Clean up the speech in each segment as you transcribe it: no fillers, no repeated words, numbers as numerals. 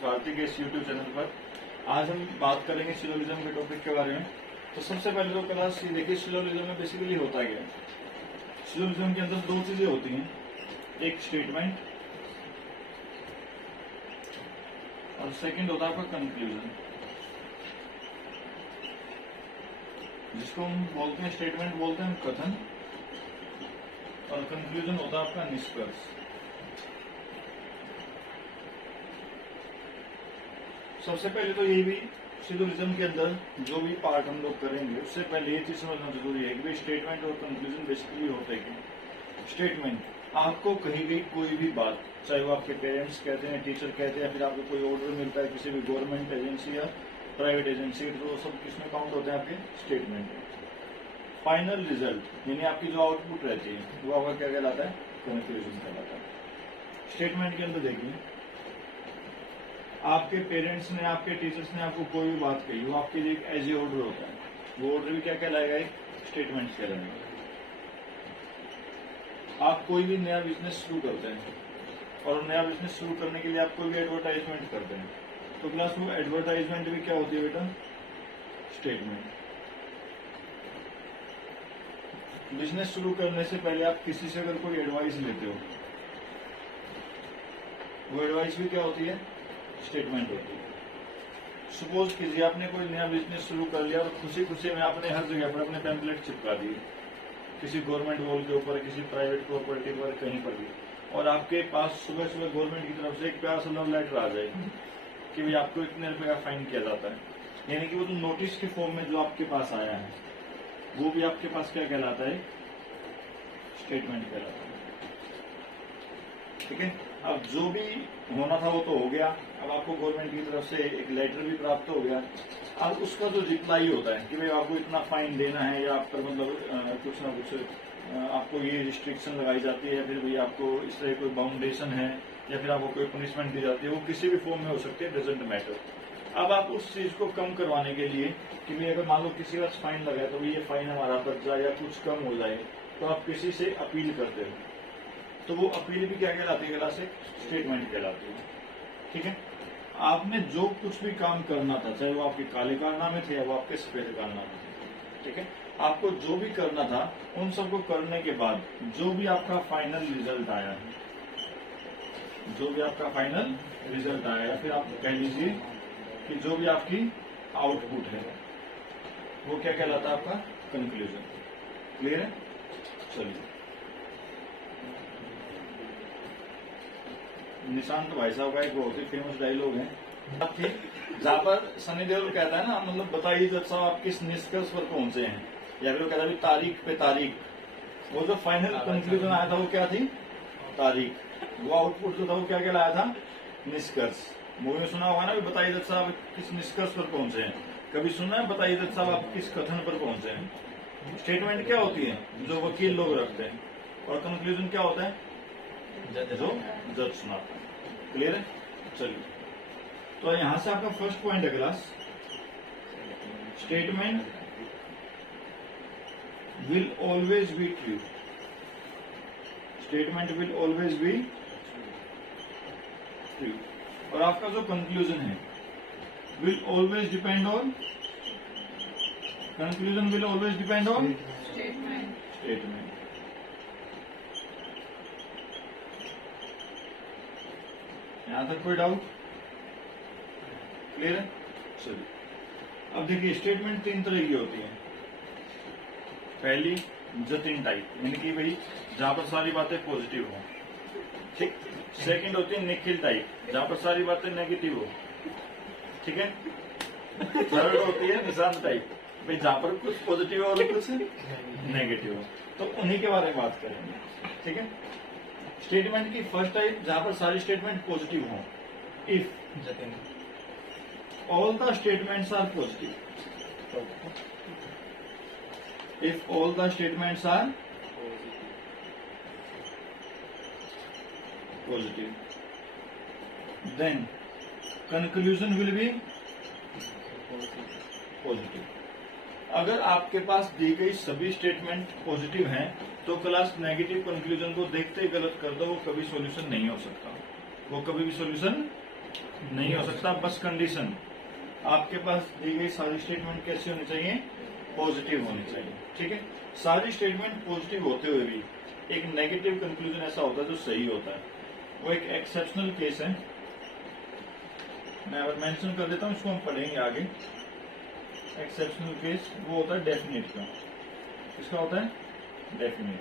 भारती के इस YouTube channel पर आज हम बात करेंगे सिलोजिज्म के टॉपिक के बारे में। तो सबसे पहले तो क्लास ये देखिए सिलोजिज्म में बेसिकली होता क्या है। सिलोजिज्म के अंदर दो चीजें होती हैं, एक स्टेटमेंट और सेकंड होता है आपका कंक्लूजन, जिसको हम बोलते हैं स्टेटमेंट बोलते हैं कथन, और कंक्लूजन होता है आपका निष्कर्ष। सबसे पहले तो ये भी सिलोजिज्म के अंदर जो भी पार्ट हम लोग करेंगे उससे पहले ये चीज समझना जरूरी है कि स्टेटमेंट और कंक्लूजन बेसिकली होता है कि स्टेटमेंट आपको कही गई कोई भी बात, चाहे वो आपके पेरेंट्स कहते हैं, टीचर कहते हैं, फिर आपको कोई ऑर्डर मिलता है किसी भी गवर्नमेंट एजेंसी या प्राइवेट एजेंसी, तो सब किसमें काउंट होते हैं आपके स्टेटमेंट में। फाइनल रिजल्ट यानी आपकी जो आउटपुट रहती है वो आपका क्या कहलाता है, कंक्लूजन कहलाता है। स्टेटमेंट के अंदर देखिए आपके पेरेंट्स ने, आपके टीचर्स ने आपको कोई भी बात कही, वो आपके लिए एक एज ए ऑर्डर होता है, वो ऑर्डर भी क्या कहलाएगा, एक स्टेटमेंट कहलाएगा। आप कोई भी नया बिजनेस शुरू करते हैं और नया बिजनेस शुरू करने के लिए आप कोई भी एडवर्टाइजमेंट करते हैं, तो प्लस वो एडवर्टाइजमेंट भी क्या होती है बेटा, स्टेटमेंट। बिजनेस शुरू करने से पहले आप किसी से अगर कोई एडवाइस लेते हो, वो एडवाइस भी क्या होती है, स्टेटमेंट होती है। सपोज कीजिए आपने कोई नया बिजनेस शुरू कर लिया और खुशी खुशी में आपने हर जगह पर अपने पैम्पलेट चिपका दिए, किसी गवर्नमेंट वॉल के ऊपर, किसी प्राइवेट प्रॉपर्टी पर, कहीं पर भी, और आपके पास सुबह सुबह गवर्नमेंट की तरफ से एक प्यारा सा लव लेटर आ जाए कि भाई आपको इतने रुपए का फाइन किया जाता है, यानी कि वो जो नोटिस के फॉर्म में जो आपके पास आया है वो भी आपके पास क्या कहलाता है, स्टेटमेंट कहलाता है। ठीक है, अब जो भी होना था वो तो हो गया, अब आपको गवर्नमेंट की तरफ से एक लेटर भी प्राप्त हो गया। अब उसका जो रिप्लाई होता है कि भाई आपको इतना फाइन देना है, या आप पर मतलब कुछ ना कुछ आपको ये रिस्ट्रिक्शन लगाई जाती है, फिर भाई आपको इस तरह कोई बाउंडेशन है, या फिर आपको कोई पनिशमेंट दी जाती है, वो किसी भी फॉर्म में हो सकती है, डजंट मैटर। अब आप उस चीज को कम करवाने के लिए कि भाई अगर मान लो किसी का फाइन लगा है तो ये फाइन हमारा बच जाए या कुछ कम हो जाए, तो आप किसी से अपील करते हो, तो वो अपील भी क्या कहलाती है, क्लास स्टेटमेंट कहलाती है। ठीक है, आपने जो कुछ भी काम करना था, चाहे वो आपके काले कारनामे थे या वो आपके सफेद कारनामे थे, ठीक है, आपको जो भी करना था उन सबको करने के बाद जो भी आपका फाइनल रिजल्ट आया है, जो भी आपका फाइनल रिजल्ट आया है, फिर आप कह लीजिए कि जो भी आपकी आउटपुट है वो क्या कहलाता है, आपका कंक्लूजन। क्लियर है? चलिए, निशांत भाई साहब का एक बहुत ही फेमस डायलॉग है जहाँ पर सनी देओल कहता है ना, मतलब बताइए जब साहब आप किस निष्कर्ष पर पहुंचे हैं, या फिर वो कहता है तारीख पे तारीख, वो जो फाइनल कंक्लूजन आया था वो क्या थी, तारीख, वो आउटपुट जो था वो क्या कहलाया था, निष्कर्ष। मूवी में सुना होगा ना, बताइए जब साहब किस निष्कर्ष पर पहुंचे हैं, कभी सुना है बताइए जब साहब आप किस कथन पर पहुंचे हैं। स्टेटमेंट क्या होती है, जो वकील लोग रखते हैं, और कंक्लूजन क्या होता है, जो जज सुनाता है। क्लियर है? चलिए, तो यहां से आपका फर्स्ट पॉइंट है class, statement will always be true. Statement will always be true. और आपका जो कंक्लूजन है will always depend on, conclusion will always depend on statement. यहां तक कोई डाउट? क्लियर है? चलिए, अब देखिए स्टेटमेंट तीन तरह की होती है। पहली जतिन टाइप, यानी कि भाई जहां पर सारी बातें पॉजिटिव हो। ठीक। सेकंड होती है निखिल टाइप, जहां पर सारी बातें नेगेटिव हो। ठीक है। थर्ड होती है निशांत टाइप, भाई जहां पर कुछ पॉजिटिव हो और कुछ नेगेटिव हो। तो उन्हीं के बारे में बात करेंगे। ठीक है। स्टेटमेंट की फर्स्ट टाइप, जहां पर सारी स्टेटमेंट पॉजिटिव हो, if all the statements are positive, if all the statements are positive, then conclusion will be positive. अगर आपके पास दी गई सभी स्टेटमेंट पॉजिटिव हैं तो क्लास नेगेटिव कंक्लूजन को देखते ही गलत कर दो, वो कभी सॉल्यूशन नहीं हो सकता, वो कभी भी सॉल्यूशन नहीं हो सकता, बस कंडीशन आपके पास दी गई सारी स्टेटमेंट कैसी होनी चाहिए, पॉजिटिव होनी चाहिए। ठीक है, सारी स्टेटमेंट पॉजिटिव होते हुए भी एक नेगेटिव कंक्लूजन ऐसा होता है जो सही होता है, वो एक एक्सेप्शनल केस है। मैं अगर मेंशन कर देता हूं, इसको हम पढ़ेंगे आगे। एक्सेप्शनल केस वो होता है डेफिनेट का। इसका होता है डेफिनेट।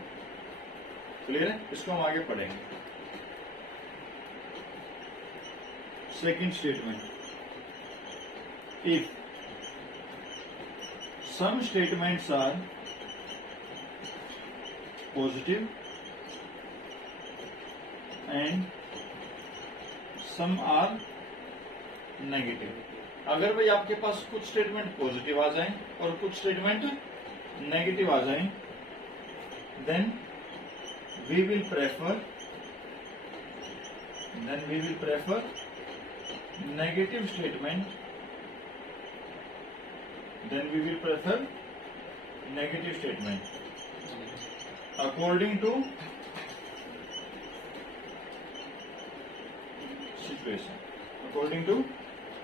क्लियर है, इसको हम आगे पढ़ेंगे। Second statement, if some statements are positive and some are negative. अगर भाई आपके पास कुछ स्टेटमेंट पॉजिटिव आ जाएं और कुछ स्टेटमेंट नेगेटिव आ जाएं, then we will prefer negative statement, according to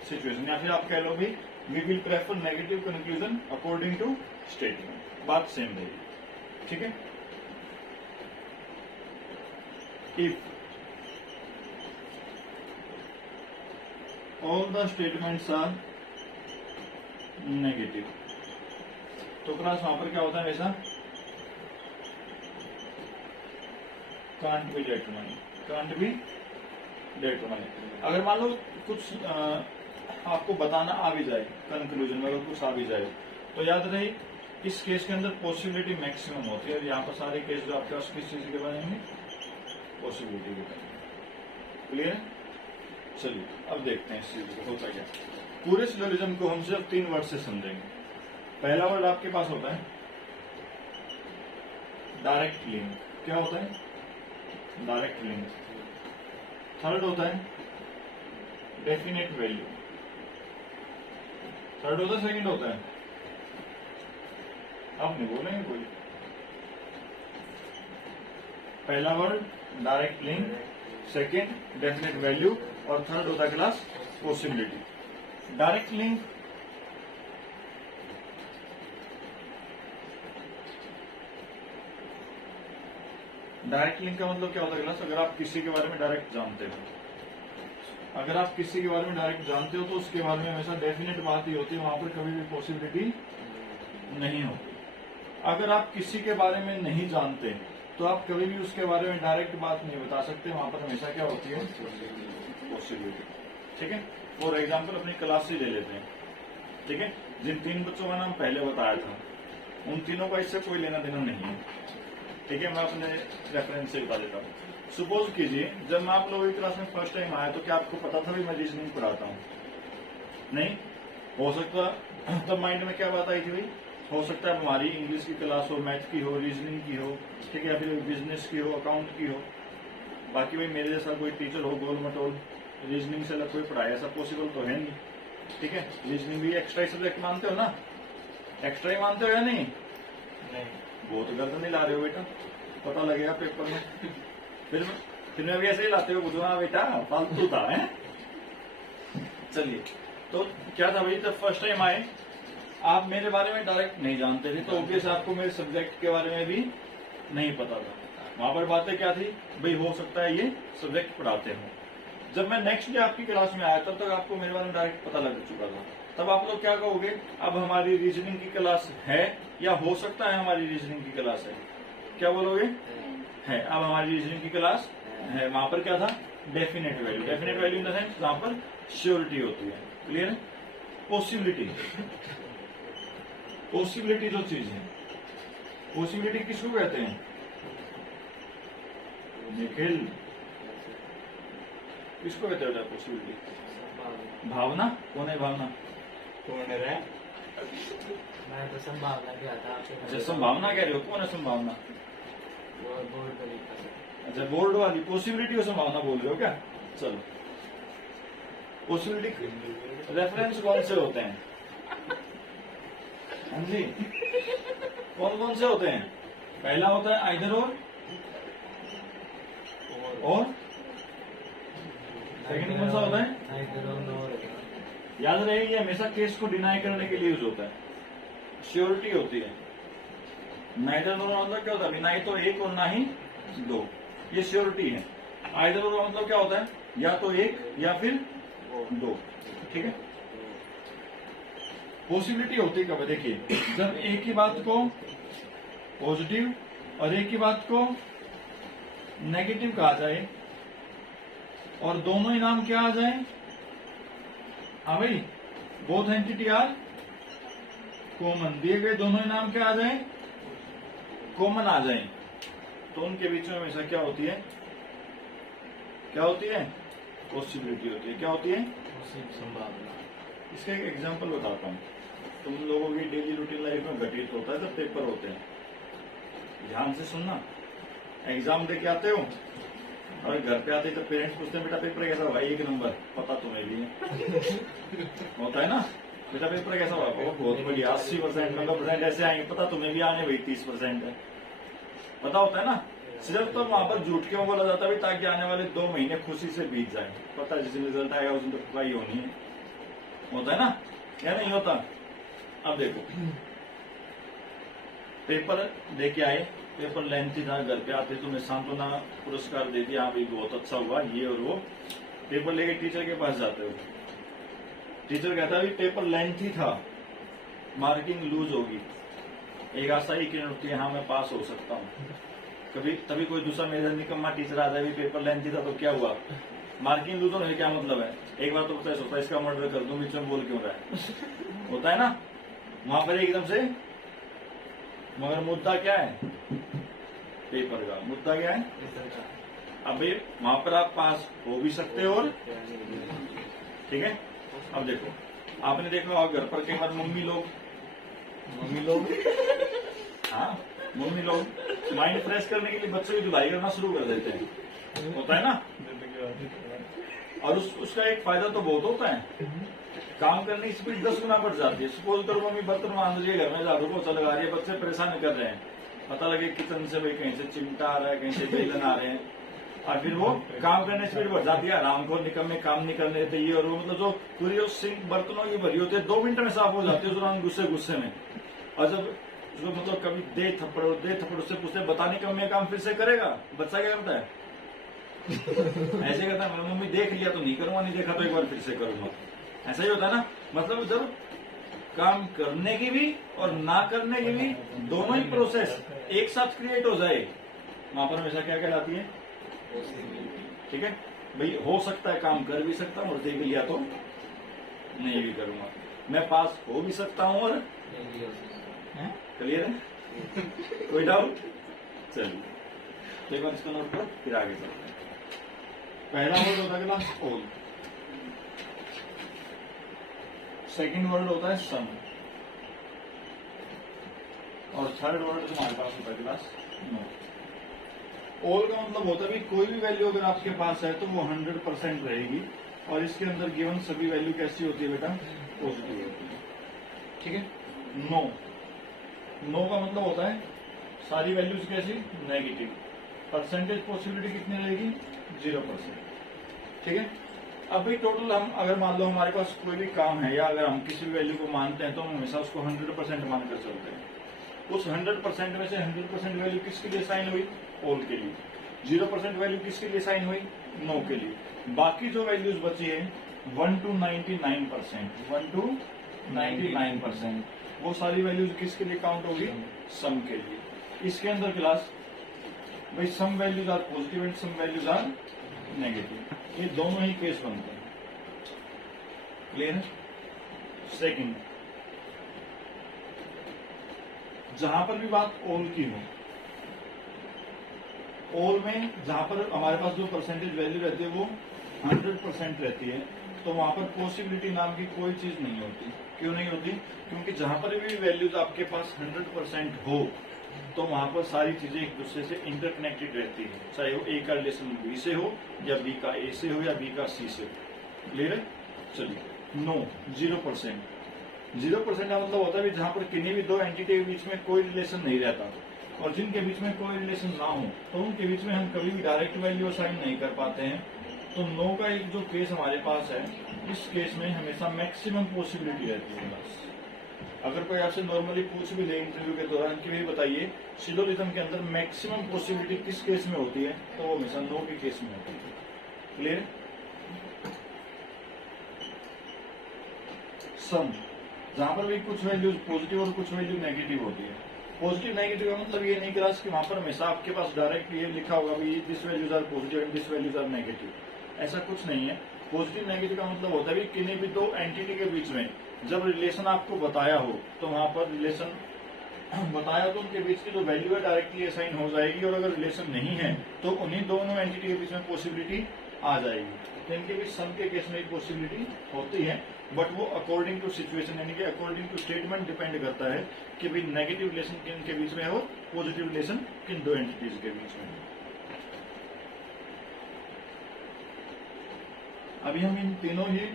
situation, या फिर आप कह लो भी we will prefer negative conclusion according to statement, बात सेम रहेगी। ठीक है, if all the statements are negative, तो क्लास वहां पर क्या होता है हमेशा, कांट बी डिटरमाइन। अगर मान लो कुछ आपको बताना आ भी जाए, कंक्लूजन में अगर कुछ आ भी जाए, तो याद रहे इस केस के अंदर पॉसिबिलिटी मैक्सिमम होती है। यहाँ पर सारे केस जो आपके पास किस चीज के बनेंगे, पॉसिबिलिटी के बनेंगे। क्लियर है, चलिए अब देखते हैं इस चीज को होता क्या। पूरे सिलोजिज्म को हम सिर्फ 3 वर्ड से समझेंगे। पहला वर्ड आपके पास होता है डायरेक्ट लिंक। क्या होता है, डायरेक्ट लिंक। थर्ड होता है डेफिनेट वैल्यू। थर्ड होता है, सेकंड होता है, आप नहीं बोलेंगे कोई। पहला word direct link, second definite value, और थर्ड होता है क्लास पॉसिबिलिटी। डायरेक्ट लिंक का मतलब क्या होता है क्लास, अगर आप किसी के बारे में डायरेक्ट जानते हो, तो उसके बारे में हमेशा डेफिनेट बात ही होती है, वहां पर कभी भी पॉसिबिलिटी नहीं होती। अगर आप किसी के बारे में नहीं जानते तो आप कभी भी उसके बारे में डायरेक्ट बात नहीं बता सकते, वहां पर हमेशा क्या होती है, पॉसिबिलिटी। ठीक है, फॉर एग्जाम्पल अपनी क्लास से ले लेते हैं। ठीक है, जिन 3 बच्चों का नाम पहले बताया था, उन तीनों का इससे कोई लेना देना नहीं है। ठीक है, मैं अपने रेफरेंस से बता देता हूँ। सपोज कीजिए जब मैं आप लोगों की क्लास में फर्स्ट टाइम आया, तो क्या आपको पता था भी मैं रीजनिंग पढ़ाता हूँ? नहीं हो सकता। तब माइंड में क्या बात आई थी भाई, हो सकता है हमारी इंग्लिश की क्लास हो, मैथ की हो, रीजनिंग की हो, ठीक है, या फिर बिजनेस की हो, अकाउंट की हो। बाकी भाई मेरे जैसा कोई टीचर हो गोल मटोल रीजनिंग से अलग कोई पढ़ाए, ऐसा पॉसिबल तो है नहीं। ठीक है, रीजनिंग भी एक्स्ट्रा ही सब्जेक्ट मानते हो ना, एक्स्ट्रा ही मानते हो या नहीं? बहुत गर्दन नहीं ला रहे हो बेटा, पता लगेगा पेपर में। फिर मैं भी ऐसे ही लाते हो, बुझो हाँ बेटा फालतू था है। चलिए, तो क्या था भाई, जब फर्स्ट टाइम आए आप मेरे बारे में डायरेक्ट नहीं जानते थे, तो ऑब्वियस आपको मेरे सब्जेक्ट के बारे में भी नहीं पता था। वहां पर बातें क्या थी भाई, हो सकता है ये सब्जेक्ट पढ़ाते हो। जब मैं नेक्स्ट डे आपकी क्लास में आया, तब तक आपको मेरे बारे में डायरेक्ट पता लग चुका था। तब आप लोग क्या कहोगे, अब हमारी रीजनिंग की क्लास है, या हो सकता है हमारी रीजनिंग की क्लास है? क्या बोलोगे? है। अब हमारी रीजनिंग की क्लास है। वहां पर क्या था, definite value. Definite value in the sense जहां पर श्योरिटी होती है। क्लियर है? पॉसिबिलिटी, पॉसिबिलिटी जो चीज है, पॉसिबिलिटी किसको कहते हैं निखिल? किसको कहते हैं पॉसिबिलिटी? भावना। कौन है भावना? कौन है? मैं तो संभावना भी आता। अच्छा, संभावना कह रहे हो? कौन है संभावना? वो बोर्ड तरीका से। अच्छा, बोर्ड वाली पॉसिबिलिटी और संभावना बोल रहे हो क्या? चलो, पॉसिबिलिटी रेफरेंस कौन से होते हैं? हाँ जी, कौन कौन से होते हैं? पहला होता है आइदर और सेकंड कौन सा होता है? नाइदर और नो रहेगा। याद रहे ये हमेशा केस को डिनाई करने के लिए यूज होता है, श्योरिटी होती है। नाइदर नोर मतलब क्या होता है, ना ही तो एक और ना ही दो, ये श्योरिटी है। आइदर और मतलब क्या होता है, या तो एक या फिर दो, ठीक है। पॉसिबिलिटी होती है कब, देखिए जब एक ही बात को पॉजिटिव और एक ही बात को नेगेटिव कहा जाए और दोनों ही नाम क्या आ जाए, हाँ भाई बोथ एंटिटी आर कॉमन, दिए गए दोनों ही नाम क्या आ जाए, कॉमन आ जाए, तो उनके बीच में हमेशा क्या होती है, क्या होती है, पॉसिबिलिटी होती है। क्या होती है, संभावना। इसका एक एग्जांपल बताता हूँ। तुम लोगों की डेली रूटीन लाइफ में घटित होता है, जब पेपर होते हैं, ध्यान से सुनना। एग्जाम दे के आते हो और घर पे आते तो पेरेंट्स पूछते हैं बेटा पेपर कैसा हुआ, 1 नंबर, पता तुम्हें भी है होता है ना, बेटा पेपर कैसा हुआ, बहुत बढ़िया, 80%, 90% ऐसे आएंगे, पता तुम्हें भी आने भाई 30% है, पता होता है ना। सिर्फ तो वहां पर झूठ क्यों बोला जाता है, ताकि आने वाले 2 महीने खुशी से बीत जाए, पता जिस दिन रिजल्ट आएगा उस दिन तो खुदाई होनी है, होता है ना, क्या नहीं होता। अब देखो पेपर देके आए, पेपर लेंथी था, घर पे आते तुम्हें सांत्वना पुरस्कार दे दिया, हाँ भाई बहुत अच्छा हुआ ये और वो, पेपर लेके टीचर के पास जाते हो, टीचर कहता है पेपर लेंथी था, मार्किंग लूज होगी, एक आशा ही किरण उठती है, हाँ मैं पास हो सकता हूँ। कभी तभी कोई दूसरा मेजर निकम्मा टीचर आ जाए, पेपर लेंथी था तो क्या हुआ, मार्किंग लूज होने क्या मतलब है, एक बार तो पता है सोचता है इसका मर्डर कर दूं, बीच में बोल क्यों रहा है होता है ना, वहां पर एकदम से। मगर मुद्दा क्या है, पेपर का मुद्दा क्या है, अब वहां पर आप पास हो भी सकते हो और, ठीक है। अब देखो आपने देखा होगा घर पर कई बार मम्मी लोग हाँ मम्मी लोग माइंड फ्रेश करने के लिए बच्चों की धुलाई करना शुरू कर देते हैं, होता है ना। और उसका एक फायदा तो बहुत होता है, काम करने की स्पीड 10 गुना बढ़ जाती है। सपोज करो मम्मी बर्तन मान रही है, घर में झाड़ू पोछा लगा रही है, बच्चे परेशान कर रहे हैं, पता लगे किचन से भाई कहीं से चिमटा आ रहा है, कहीं से बेलन आ रहे हैं, और फिर वो काम करने की स्पीड बढ़ जाती है, आराम को निकल में काम नहीं करने देते, ये और वो, मतलब जो पूरी सिंक बर्तनों की भरी होती है 2 मिनट में साफ हो जाती है उस दौरान गुस्से में। और जब उसको मतलब कभी दे थप्पड़ उससे पूछते बताने कम में काम फिर से करेगा, बच्चा क्या करता है ऐसे कहता है मम्मी देख लिया तो नहीं करूंगा, नहीं देखा तो एक बार फिर से करूंगा, ऐसा ही होता है ना। मतलब जब काम करने की भी और ना करने की भी दोनों ही प्रोसेस एक साथ क्रिएट हो जाए, वहां पर हमेशा क्या कहलाती है, ठीक है भाई, हो सकता है काम कर भी सकता हूँ और देख लिया तो नहीं भी करूंगा, मैं पास हो भी सकता हूँ और क्लियर है कोई डाउट, चलिए तो एक बार इसका नोट करो फिर आगे चलते हैं। पहला वर्ड होता है क्लास ऑल, सेकंड वर्ड होता है सम, और थर्ड वर्ड तुम्हारे पास होता है क्लास नो। ऑल का मतलब होता है भी कोई भी वैल्यू अगर आपके पास है तो वो 100% रहेगी, और इसके अंदर गिवन सभी वैल्यू कैसी होती है बेटा, पॉजिटिव होती है, ठीक है। नो का मतलब होता है सारी वैल्यूज कैसी, नेगेटिव, परसेंटेज पॉसिबिलिटी कितनी रहेगी, 0%, ठीक है। अब भी टोटल हम अगर मान लो हमारे पास कोई भी काम है या अगर हम किसी भी वैल्यू को मानते हैं तो हम हमेशा उसको 100% मानकर चलते हैं। उस 100% में से 100% वैल्यू किसके लिए साइन हुई, ऑल के लिए, 0% वैल्यू किसके लिए साइन हुई, नो के लिए, बाकी जो वैल्यूज बची है 1 to 99%, वो सारी वैल्यूज किसके लिए काउंट होगी, सम के लिए। इसके अंदर क्लास भाई some values are positive and some values are negative, ये दोनों ही केस बनते हैं, क्लियर है। सेकंड, जहां पर भी बात ऑल की हो, ऑल में जहां पर हमारे पास जो परसेंटेज वैल्यू रहती है वो 100% रहती है, तो वहां पर पॉसिबिलिटी नाम की कोई चीज नहीं होती। क्यों नहीं होती, क्योंकि जहां पर भी वैल्यूज आपके पास 100% हो तो वहां पर सारी चीजें एक दूसरे से इंटरकनेक्टेड रहती है, चाहे वो ए का रिलेशन बी से हो या बी का ए से हो या बी का सी से हो, क्लियर है। चलिए नो 0% का मतलब होता है जहां पर किन्हीं भी दो एंटिटी के बीच में कोई रिलेशन नहीं रहता, और जिनके बीच में कोई रिलेशन ना हो तो उनके बीच में हम कभी भी डायरेक्ट वैल्यू असाइन नहीं कर पाते हैं। तो नो का एक जो केस हमारे पास है इस केस में हमेशा मैक्सिमम पॉसिबिलिटी रहती है बस। अगर कोई आपसे नॉर्मली पूछ भी ले इंटरव्यू के दौरान कि भाई बताइए सिलोजिज्म के अंदर मैक्सिमम पॉसिबिलिटी किस केस में होती है, तो वो हमेशा नो के केस में होती है। क्लियर? सम, जहां पर भी कुछ वैल्यूज पॉजिटिव और कुछ वैल्यू नेगेटिव होती है। पॉजिटिव नेगेटिव का मतलब ये नहीं क्लास कि वहां पर हमेशा आपके पास डायरेक्ट ये लिखा होगा भी this values are positive and this values are negative, ऐसा कुछ नहीं है। पॉजिटिव नेगेटिव का मतलब होता है कि किन्हीं भी दो एंटिटी के बीच में जब रिलेशन आपको बताया हो तो वहां पर रिलेशन बताया तो उनके बीच की जो वैल्यू है डायरेक्टली असाइन हो जाएगी, और अगर रिलेशन नहीं है तो उन्हीं दोनों एंटिटी के बीच में पॉसिबिलिटी आ जाएगी। तो इनके बीच सम के केस में पॉसिबिलिटी होती है, बट वो अकॉर्डिंग टू सिचुएशन यानी कि अकॉर्डिंग टू स्टेटमेंट डिपेंड करता है कि भाई नेगेटिव रिलेशन किन के बीच में है और पॉजिटिव रिलेशन किन दो एंटिटीज के बीच में है। अभी हम इन तीनों ही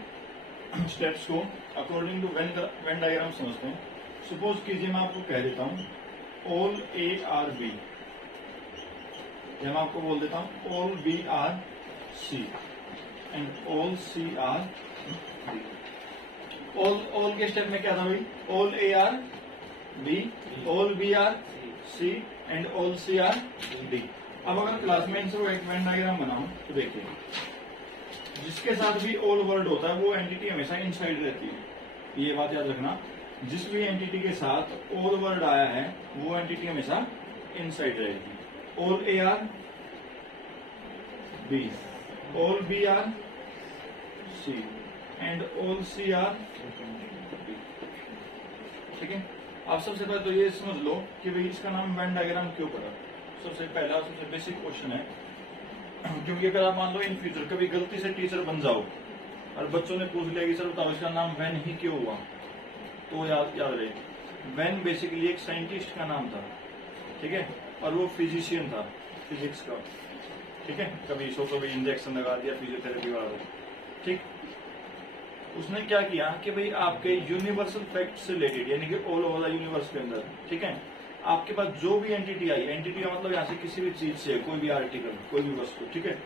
स्टेप्स को अकॉर्डिंग टू वेन डायग्राम समझते हैं। सपोज कीजिए मैं आपको कह देता हूं ऑल ए आर बी, मैं आपको बोल देता हूं all B are C and all C are D. All के स्टेप में क्या था भाई? All A are B, all B are C and all C are D. अब अगर क्लास में इनसे एक वेन डायग्राम बनाऊं तो देखिए, जिसके साथ भी ऑल वर्ड होता है वो एंटिटी हमेशा इनसाइड रहती है। ये बात याद रखना, जिस भी एंटिटी के साथ ऑल वर्ड आया है वो एंटिटी हमेशा इनसाइड रहेगी। All A are B, all B are C and all C are D. ठीक है, आप सबसे पहले तो ये समझ लो कि भाई इसका नाम वेन डायग्राम क्यों पड़ा। सबसे पहला सबसे बेसिक क्वेश्चन है, क्योंकि अगर आप मान लो इन फ्यूचर कभी गलती से टीचर बन जाओ और बच्चों ने पूछ लिया कि सर बताओ इसका नाम वैन ही क्यों हुआ, तो याद रहे वैन बेसिकली एक साइंटिस्ट का नाम था। ठीक है, और वो फिजिशियन था फिजिक्स का। ठीक है, कभी कभी इंजेक्शन लगा दिया फिजियोथेरेपी वाला। ठीक, उसने क्या किया कि भाई आपके यूनिवर्सल फैक्ट से रिलेटेड यानी कि ऑल ओवर द यूनिवर्स के अंदर, ठीक है, आपके पास जो भी एंटिटी आई, एंटिटी का मतलब यहाँ से किसी भी चीज से कोई भी आर्टिकल कोई भी वस्तु, ठीक है,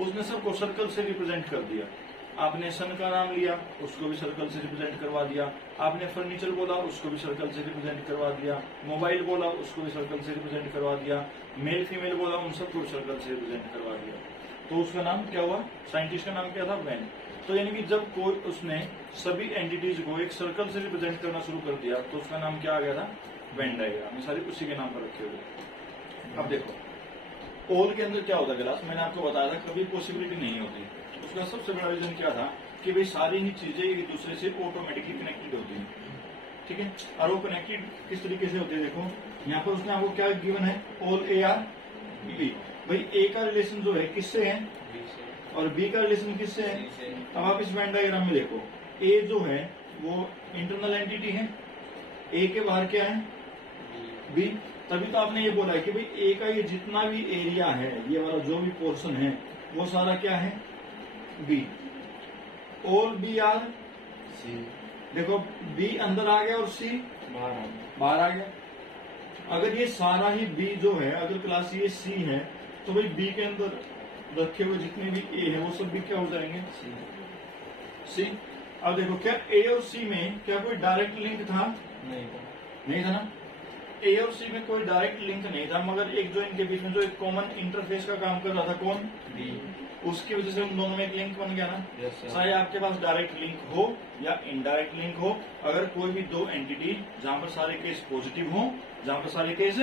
उसने सबको सर्कल से रिप्रेजेंट कर दिया। आपने सन का नाम लिया, उसको भी सर्कल से रिप्रेजेंट करवा दिया। आपने फर्नीचर बोला, उसको भी सर्कल से रिप्रेजेंट करवा दिया। मोबाइल बोला, उसको भी सर्कल से रिप्रेजेंट करवा दिया। मेल फीमेल बोला, उन सबको सर्कल से रिप्रेजेंट करवा दिया। तो उसका नाम क्या हुआ? साइंटिस्ट का नाम क्या था? वैन। तो यानी कि जब कोई उसने सभी एंटिटीज को एक सर्कल से रिप्रेजेंट करना शुरू कर दिया तो उसका नाम क्या आ गया था? Venn diagram. सारी उसी के नाम पर रखे हुए। अब देखो ऑल के अंदर क्या होता है क्लास, मैंने आपको बताया था कभी पॉसिबिलिटी नहीं होती। उसका सबसे बड़ा रीजन क्या था कि भाई सारी ही चीजें एक दूसरे से ऑटोमेटिकली कनेक्टेड होती हैं। ठीक है, और वो कनेक्टेड किस तरीके से होती है? देखो यहाँ पर उसने आपको क्या गिवन है? All A are B. भाई ए का रिलेशन जो है किससे है और बी का रिलेशन किससे है? अब आप इस वेन डायग्राम में देखो, ए जो है वो इंटरनल एंटिटी है, ए के बाहर क्या है? बी। तभी तो आपने ये बोला है कि भाई ए का ये जितना भी एरिया है, ये वाला जो भी पोर्शन है वो सारा क्या है? B. All B are C. देखो बी अंदर आ गया और सी बाहर आ गया। अगर ये सारा ही बी जो है, अगर क्लास ये सी है, तो भाई बी के अंदर रखे हुए जितने भी ए है वो सब भी क्या हो जाएंगे? सी। अब देखो क्या ए और सी में क्या कोई डायरेक्ट लिंक था? नहीं था ना। ए और सी में कोई डायरेक्ट लिंक नहीं था, मगर एक जो इनके बीच में जो एक कॉमन इंटरफेस का काम कर रहा था, कौन? बी। उसकी वजह से उन दोनों में एक लिंक बन गया ना। चाहे आपके पास डायरेक्ट लिंक हो या इनडायरेक्ट लिंक हो, अगर कोई भी दो एंटिटी जहां पर सारे केस पॉजिटिव हो, जहां पर सारे केस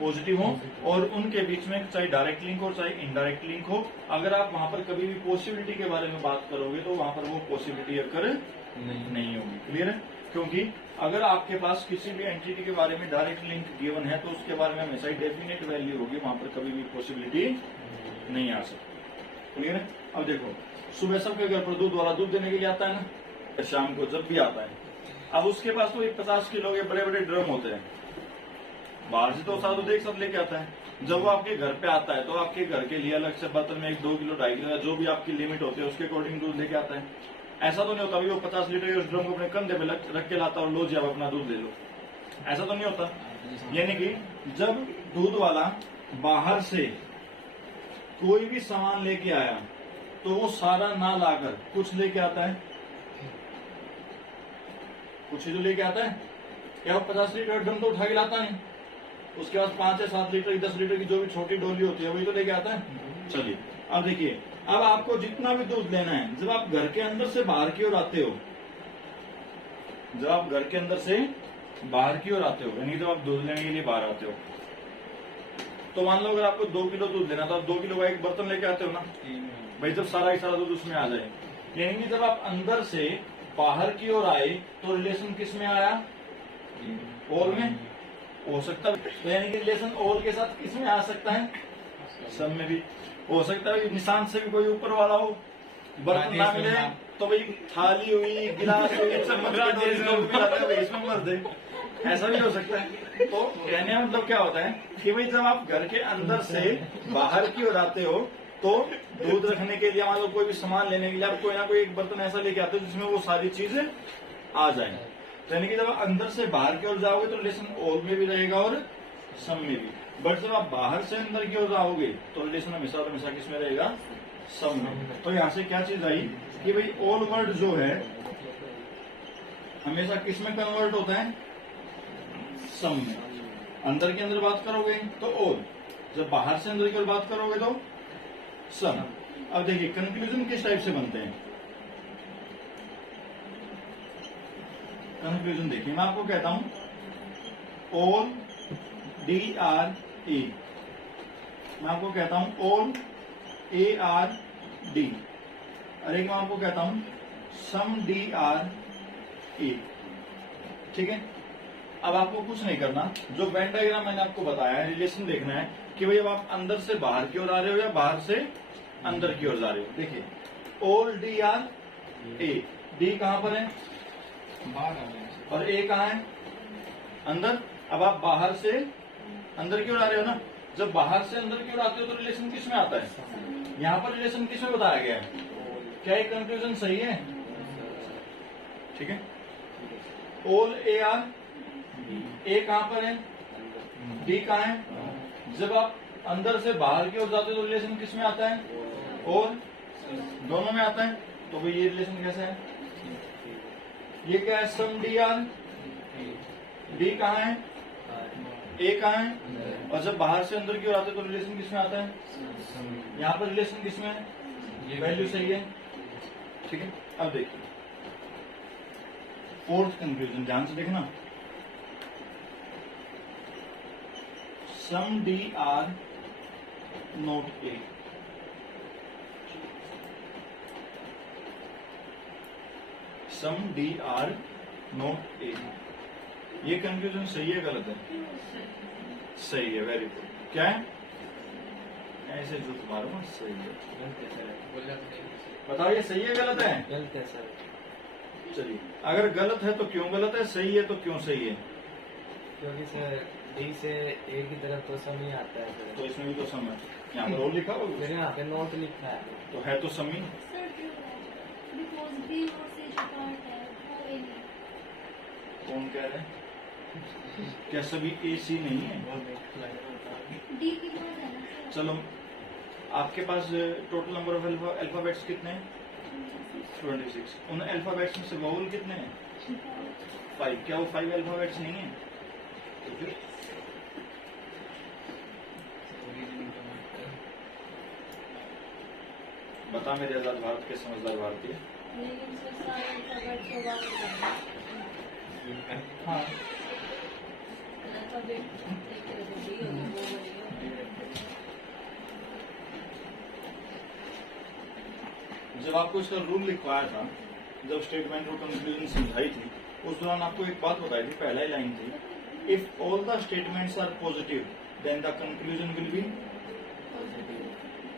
पॉजिटिव हो और उनके बीच में चाहे डायरेक्ट लिंक हो चाहे इनडायरेक्ट लिंक हो, अगर आप वहां पर कभी भी पॉसिबिलिटी के बारे में बात करोगे तो वहां पर वो पॉसिबिलिटी अगर नहीं होगी। क्लियर है? क्योंकि अगर आपके पास किसी भी एंटिटी के बारे में डायरेक्ट लिंक गिवन है तो उसके बारे में हमेशा ही डेफिनेट वैल्यू होगी, वहां पर कभी भी पॉसिबिलिटी नहीं आ सकती। क्लियर है? अब देखो सुबह सबके घर पर दूध वाला दूध देने के लिए आता है ना, शाम को जब भी आता है। अब उसके पास तो 50 किलो के बड़े बड़े ड्रम होते हैं, बाहर से तो साधु देख सब लेके आता है। जब वो आपके घर पे आता है तो आपके घर के लिए अलग से बर्तन में 1-2 किलो 2.5 किलो जो भी आपकी लिमिट होती है उसके अकॉर्डिंग दूध लेके आता है। ऐसा तो नहीं होता भी वो 50 लीटर के उस ड्रम को अपने कंधे पे रख के लाता और लो जी आप अपना दूध ले लो, ऐसा तो नहीं होता। यानी कि जब दूध वाला बाहर से कोई भी सामान लेके आया तो वो सारा ना लाकर कुछ लेके आता है, कुछ ही तो लेके आता है। क्या वो 50 लीटर ड्रम तो उठा के लाता नहीं, उसके पास 5 या 7 लीटर की 10 लीटर की जो भी छोटी डोली होती है वही तो लेके आता है। चलिए अब देखिए, अब आपको जितना भी दूध लेना है, जब आप घर के अंदर से बाहर की ओर आते हो, जब आप घर के अंदर से बाहर की ओर आते हो, यानी जब आप दूध लेने के लिए बाहर आते हो, तो मान लो अगर आपको 2 किलो दूध लेना, तो आप 2 किलो का एक बर्तन लेके आते हो ना भाई, जब सारा ही सारा दूध उसमें आ जाए। यानी कि जब आप अंदर से बाहर की ओर आए तो रिलेशन किस में आया? ओल में हो सकता है। तो यानी कि रिलेशन ओल के साथ किस में आ सकता है? सब में भी हो सकता है। निशान से भी कोई ऊपर वाला हो, बर्तन ना मिले तो भाई थाली हुई, गिलास हुई, चम्मच इसमें मर दे, ऐसा भी हो सकता है। तो कहने का मतलब क्या होता है कि भाई जब आप घर के अंदर से बाहर की ओर आते हो तो दूध रखने के लिए, मान लो कोई भी सामान लेने के लिए आप कोई ना कोई एक बर्तन ऐसा लेके आते हो जिसमें वो सारी चीजें आ जाए। तो यानी कि जब आप अंदर से बाहर की ओर जाओगे तो रिलेशन ओल में भी रहेगा और सम में भी। बट जब आप बाहर से अंदर की ओर जाओगे तो रिलेशन हमेशा किस में रहेगा? सम में। तो यहाँ से क्या चीज आई कि भाई ओल वर्ड जो है हमेशा किस में कन्वर्ट होता है? सम में। अंदर के अंदर बात करोगे तो ओल, जब बाहर से अंदर की ओर बात करोगे तो सम। अब देखिए कंक्लूजन किस टाइप से बनते हैं। कंक्लूजन देखिए, मैं आपको कहता हूं ओल DRE, मैं आपको कहता हूं ओल ARD, और एक मैं आपको कहता हूं सम DRE। ठीक है, अब आपको कुछ नहीं करना, जो वेन डायग्राम मैंने आपको बताया है, रिलेशन देखना है कि भाई अब आप अंदर से बाहर की ओर आ रहे हो या बाहर से अंदर की ओर जा रहे हो। देखिए ओल DRA, D कहां पर है? बाहर आ गया। और A कहां है? अंदर। अब आप बाहर से अंदर की ओर आ रहे हो ना, जब बाहर से अंदर की ओर आते हो तो रिलेशन किस में आता है? यहाँ पर रिलेशन किस में बताया गया है? क्या ये कंक्लूजन सही है? ठीक है। ओल AR, A कहां पर है? D कहां है? जब आप अंदर से बाहर की ओर जाते हो तो रिलेशन किस में आता है? और दोनों में आता है। तो भाई ये रिलेशन कैसा है? ये क्या है? सम DR। D कहां है? A कहां है? और जब बाहर से अंदर की ओर आते हैं तो रिलेशन किस में आता है? यहाँ पर रिलेशन किस में है? वैल्यू सही है। ठीक है, अब देखिए फोर्थ कंक्लूजन, ध्यान से देखना। Some DR not A, some DR not A, ये कंक्लूजन सही है गलत है? सही है, वेरी गुड। क्या है? ऐसे जो तुम्हारा सही है, बताओ ये सही है गलत है? गलत है सर। चलिए, अगर गलत है तो क्यों गलत है, सही है तो क्यों सही है? क्योंकि सर डी से ए की तरफ तो सम ही आता है सर। तो इसमें भी तो सम है, यहाँ पर और लिखा होगा, मेरे यहाँ पे नोट लिखा है। तो है तो सम ही। कौन कह रहे हैं? क्या सभी AC नहीं है? चलो, आपके पास टोटल नंबर ऑफ अल्फाबेट्स कितने हैं? 26। उन अल्फाबेट्स में से वाउल कितने हैं? 5। क्या वो 5 अल्फाबेट्स नहीं है? तो फिर बता मेरे आजाद भारत के समझदार भारतीय। हाँ, जब आपको इसका रूल लिखवाया था, जब स्टेटमेंट और कंक्लूजन समझाई थी, उस दौरान आपको एक बात बताई थी, पहला ही लाइन थी, if all the statements are positive then the conclusion will be.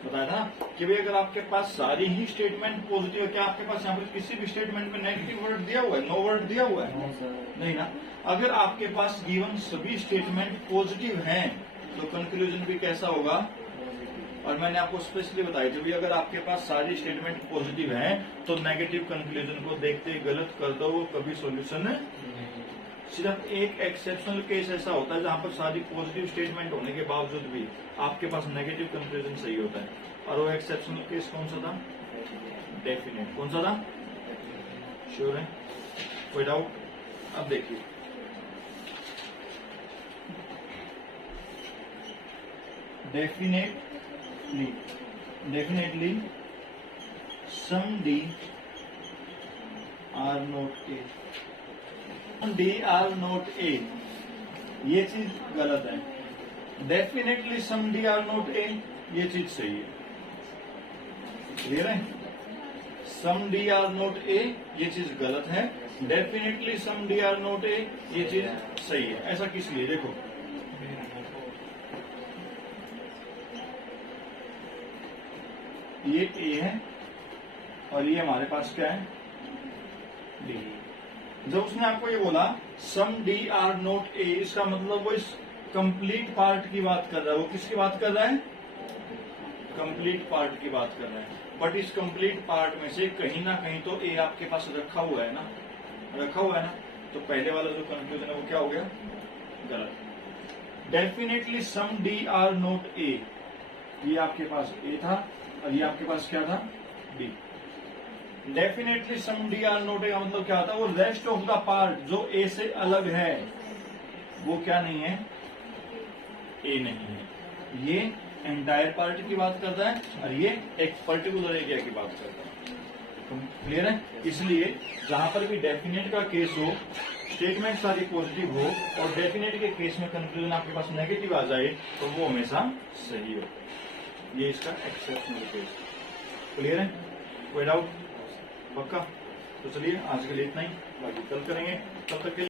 बताया था कि भाई अगर आपके पास सारी ही स्टेटमेंट पॉजिटिव है, क्या आपके पास यहाँ पर किसी भी स्टेटमेंट में नेगेटिव वर्ड दिया हुआ है? नो वर्ड दिया हुआ है? नहीं ना। अगर आपके पास गिवन सभी स्टेटमेंट पॉजिटिव हैं तो कंक्लूजन भी कैसा होगा? और मैंने आपको स्पेशली बताया कि भाई अगर आपके पास सारी स्टेटमेंट पॉजिटिव हैं तो नेगेटिव कंक्लूजन को देखते गलत कर दो, वो कभी सॉल्यूशन। सिर्फ एक एक्सेप्शनल केस ऐसा होता है जहां पर सारी पॉजिटिव स्टेटमेंट होने के बावजूद भी आपके पास नेगेटिव कंक्लूजन सही होता है, और वो एक्सेप्शनल केस कौन सा था? डेफिनेट। कौन सा था? श्योर है? कोई डाउट? अब देखिए, definitely some D are not A, D are not A, ये चीज गलत है। Definitely some D are not A, ये चीज सही है। क्लियर है? Some D are not A, ये चीज गलत है। Definitely some D are not A, ये चीज सही है। ऐसा किस लिए? देखो, ये ए है और ये हमारे पास क्या है? डी। जब उसने आपको ये बोला सम डी आर नॉट ए, इसका मतलब वो इस कंप्लीट पार्ट की बात कर रहा है। वो किसकी बात कर रहा है? कंप्लीट पार्ट की बात कर रहा है। बट इस कंप्लीट पार्ट में से कहीं ना कहीं तो ए आपके पास रखा हुआ है ना, रखा हुआ है ना। तो पहले वाला जो कंफ्यूजन है वो क्या हो गया? गलत। Definitely some D are not A, ये आपके पास ए था और ये आपके पास क्या था? D. Definitely some D are not A का मतलब क्या था? वो रेस्ट ऑफ द पार्ट जो ए से अलग है वो क्या नहीं है? ए नहीं है। ये एंटायर पार्ट की बात करता है और ये एक पर्टिकुलर एरिया की बात करता है। क्लियर है? इसलिए जहां पर भी डेफिनेट का केस हो, स्टेटमेंट सारी पॉजिटिव हो और डेफिनेट के केस में कंक्लूजन आपके पास नेगेटिव आ जाए तो वो हमेशा सही हो। ये इसका एक्सेप्शनल केस। क्लियर है? कोई डाउट? पक्का? तो चलिए आज के लिए इतना ही, बाकी कल करेंगे। तब तक के लिए